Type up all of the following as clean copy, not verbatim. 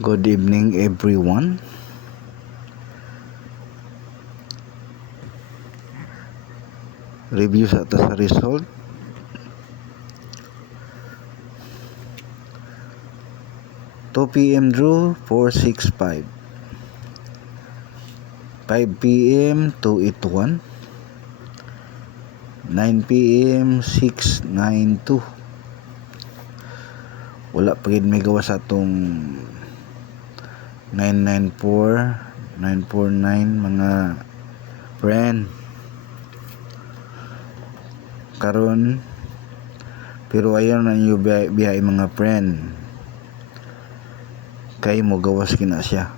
Good evening everyone. Review sa result. PM draw 465, 5 PM 281, 9 PM 692. Wala pa gid may gawa sa atong 994, 949 mga friend karon, pero ayaw na niyo biyahe mga friend kay mo gawas kina siya.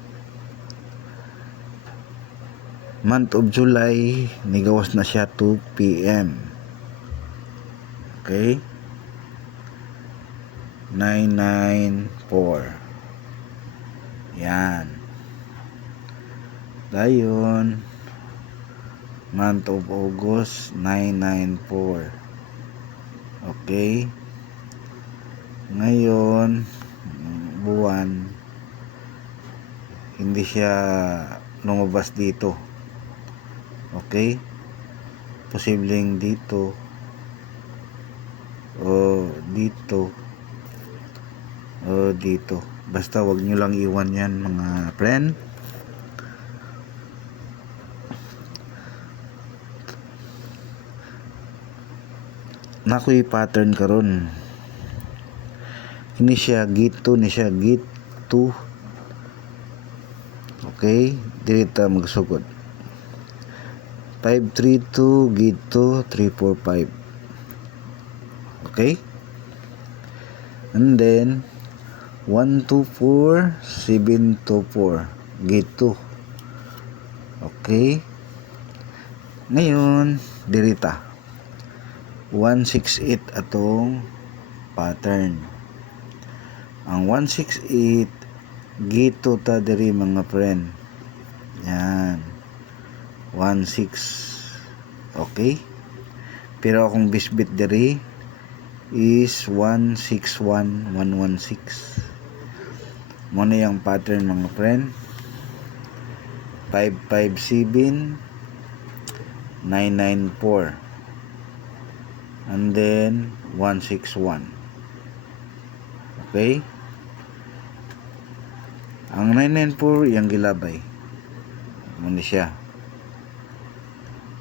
Month of July ni gawas na siya 2 PM. Okay, 994 yan. Dayon month of August 994. Okay, ngayon buwan hindi siya lumabas dito. Okay, posibleng dito o dito o dito, basta wag nyo lang iwan yan mga friend. Nakoy pattern karon, ini siya gitu, ni siya gitu. Okay, dirita magsugod 532 gitu 345. Okay, and then 124 724 gitu. Okay, ngayon dirita 168 atong pattern. Ang 168 gito ta diri mga friend. Yan 16. Okay, pero akong bisbit diri is 161 116. Mo na yung pattern mga friend. 557 994 and then 161. Okay, ang 994 yung gilabay muna siya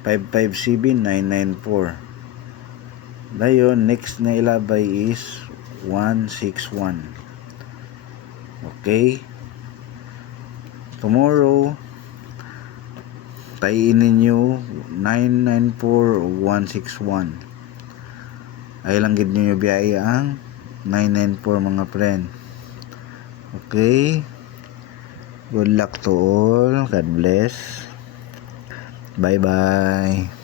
557 994. Dayon next na ilabay is 161. Okay, tomorrow tayin ninyo 994 161. Ay lang gid niyo biyahe ang 994 mga friend. Okay, good luck to all. God bless. Bye bye.